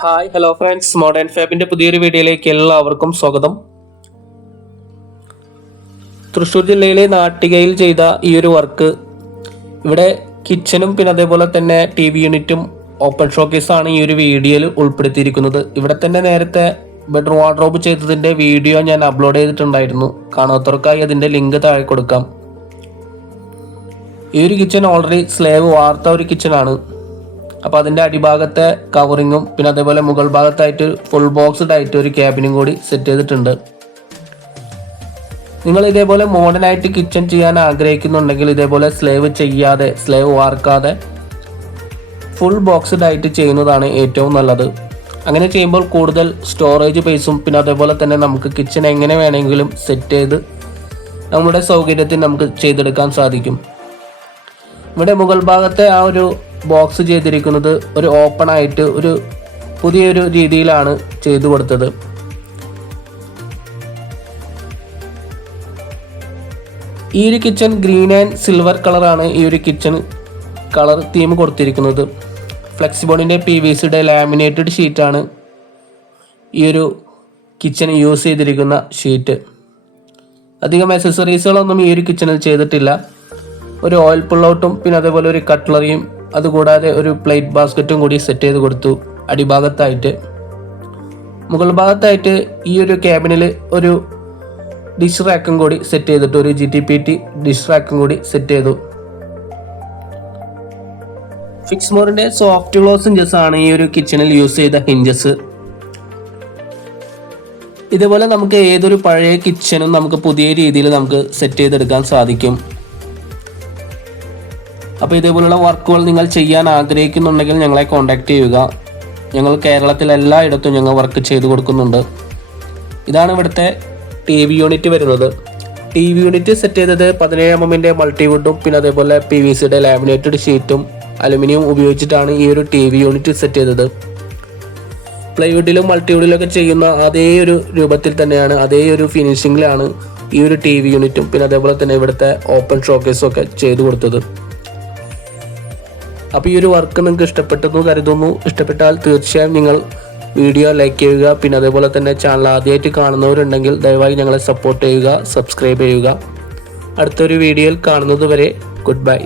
Hi hello friends modern ഫാബിന്റെ പുതിയൊരു വീഡിയോയിലേക്ക് എല്ലാവർക്കും സ്വാഗതം. തൃശ്ശൂർ ജില്ലയിലെ നാട്ടികയിൽ ചെയ്ത ഈ ഒരു വർക്ക് ഇവിടെ കിച്ചനും പിന്നെ അതേപോലെ തന്നെ ടി വി യൂണിറ്റും ഓപ്പൺ ഷോക്കേസാണ് ഈ ഒരു വീഡിയോയിൽ ഉൾപ്പെടുത്തിയിരിക്കുന്നത്. ഇവിടെ തന്നെ നേരത്തെ ബെഡ്റൂം വാർഡ്രോബ് ചെയ്തതിന്റെ വീഡിയോ ഞാൻ അപ്ലോഡ് ചെയ്തിട്ടുണ്ടായിരുന്നു. കാണാത്തവർക്കായി അതിന്റെ ലിങ്ക് താഴെ കൊടുക്കാം. ഈ ഒരു കിച്ചൺ ഓൾറെഡി സ്ലേവ് വാർത്ത ഒരു കിച്ചണാണ് അപ്പോൾ അതിന്റെ അടിഭാഗത്തെ കവറിങ്ങും പിന്നെ അതേപോലെ മുകൾ ഭാഗത്തായിട്ട് ഫുൾ ബോക്സ്ഡ് ആയിട്ട് ഒരു ക്യാബിനും കൂടി സെറ്റ് ചെയ്തിട്ടുണ്ട്. നിങ്ങൾ ഇതേപോലെ മോഡേൺ ആയിട്ട് കിച്ചൺ ചെയ്യാൻ ആഗ്രഹിക്കുന്നുണ്ടെങ്കിൽ ഇതേപോലെ സ്ലേവ് ചെയ്യാതെ സ്ലേവ് വാർക്കാതെ ഫുൾ ബോക്സ്ഡ് ആയിട്ട് ചെയ്യുന്നതാണ് ഏറ്റവും നല്ലത്. അങ്ങനെ ചെയ്യുമ്പോൾ കൂടുതൽ സ്റ്റോറേജ് പേസും പിന്നെ അതേപോലെ തന്നെ നമുക്ക് കിച്ചൺ എങ്ങനെ വേണമെങ്കിലും സെറ്റ് ചെയ്ത് നമ്മുടെ സൗകര്യത്തിൽ നമുക്ക് ചെയ്തെടുക്കാൻ സാധിക്കും. ഇവിടെ മുകൾ ഭാഗത്തെ ആ ഒരു ബോക്സ് ചെയ്തിരിക്കുന്നത് ഒരു ഓപ്പൺ ആയിട്ട് ഒരു പുതിയൊരു രീതിയിലാണ് ചെയ്തു കൊടുത്തത്. ഈ ഒരു കിച്ചൺ ഗ്രീൻ ആൻഡ് സിൽവർ കളറാണ് ഈ ഒരു കിച്ചൺ കളർ തീം കൊടുത്തിരിക്കുന്നത്. ഫ്ലെക്സിബോണിന്റെ പി വി സിയുടെ ലാമിനേറ്റഡ് ഷീറ്റാണ് ഈ ഒരു കിച്ചൺ യൂസ് ചെയ്തിരിക്കുന്ന ഷീറ്റ് അധികം അക്സസറീസുകളൊന്നും ഈ ഒരു കിച്ചണിൽ ചെയ്തിട്ടില്ല. ഒരു ഓയിൽ പുള്ളൗട്ടും പിന്നെ അതേപോലെ ഒരു കട്ട്ലറിയും അതുകൂടാതെ ഒരു പ്ലേറ്റ് ബാസ്ക്കറ്റും കൂടി സെറ്റ് ചെയ്ത് കൊടുത്തു അടിഭാഗത്തായിട്ട്. മുകൾ ഭാഗത്തായിട്ട് ഈ ഒരു ക്യാബിനിൽ ഒരു ഡിഷ് റാക്കും കൂടി സെറ്റ് ചെയ്തിട്ട് ഒരു G T P T dish റാക്കും കൂടി സെറ്റ് ചെയ്തു. ഫിക്സ് മോറിന്റെ സോഫ്റ്റ് ക്ലോസ് ആണ് ഈ ഒരു കിച്ചണിൽ യൂസ് ചെയ്ത ഹിഞ്ചസ് ഇതുപോലെ നമുക്ക് ഏതൊരു പഴയ കിച്ചണും നമുക്ക് പുതിയ രീതിയിൽ നമുക്ക് സെറ്റ് ചെയ്തെടുക്കാൻ സാധിക്കും. അപ്പോൾ ഇതേപോലുള്ള വർക്കുകൾ നിങ്ങൾ ചെയ്യാൻ ആഗ്രഹിക്കുന്നുണ്ടെങ്കിൽ ഞങ്ങളെ കോൺടാക്റ്റ് ചെയ്യുക. ഞങ്ങൾ കേരളത്തിൽ എല്ലായിടത്തും ഞങ്ങൾ വർക്ക് ചെയ്തു കൊടുക്കുന്നുണ്ട്. ഇതാണ് ഇവിടുത്തെ ടി വി യൂണിറ്റ് വരുന്നത്. ടി വി യൂണിറ്റ് സെറ്റ് ചെയ്തത് പതിനേഴ് എം എമ്മിന്റെ മൾട്ടിവുഡും പിന്നെ അതേപോലെ പി വി സിയുടെ ലാമിനേറ്റഡ് ഷീറ്റും അലുമിനിയം ഉപയോഗിച്ചിട്ടാണ് ഈ ഒരു ടി വി യൂണിറ്റ് സെറ്റ് ചെയ്തത്. പ്ലൈവുഡിലും മൾട്ടിവുഡിലും ഒക്കെ ചെയ്യുന്ന അതേ ഒരു രൂപത്തിൽ തന്നെയാണ് അതേ ഒരു ഫിനിഷിങ്ങിലാണ് ഈ ഒരു ടി വി യൂണിറ്റും പിന്നെ അതേപോലെ തന്നെ ഇവിടുത്തെ ഓപ്പൺ ഷോക്കേസും ഒക്കെ ചെയ്തു കൊടുത്തത്. അപ്പോൾ ഈ ഒരു വർക്ക് നിങ്ങൾക്ക് ഇഷ്ടപ്പെട്ടെന്ന് കരുതുന്നു. ഇഷ്ടപ്പെട്ടാൽ തീർച്ചയായും നിങ്ങൾ വീഡിയോ ലൈക്ക് ചെയ്യുക. പിന്നെ അതേപോലെ തന്നെ ചാനൽ ആദ്യമായിട്ട് കാണുന്നവരുണ്ടെങ്കിൽ ദയവായി ഞങ്ങളെ സപ്പോർട്ട് ചെയ്യുക സബ്സ്ക്രൈബ് ചെയ്യുക. അടുത്തൊരു വീഡിയോയിൽ കാണുന്നത് വരെ ഗുഡ് ബൈ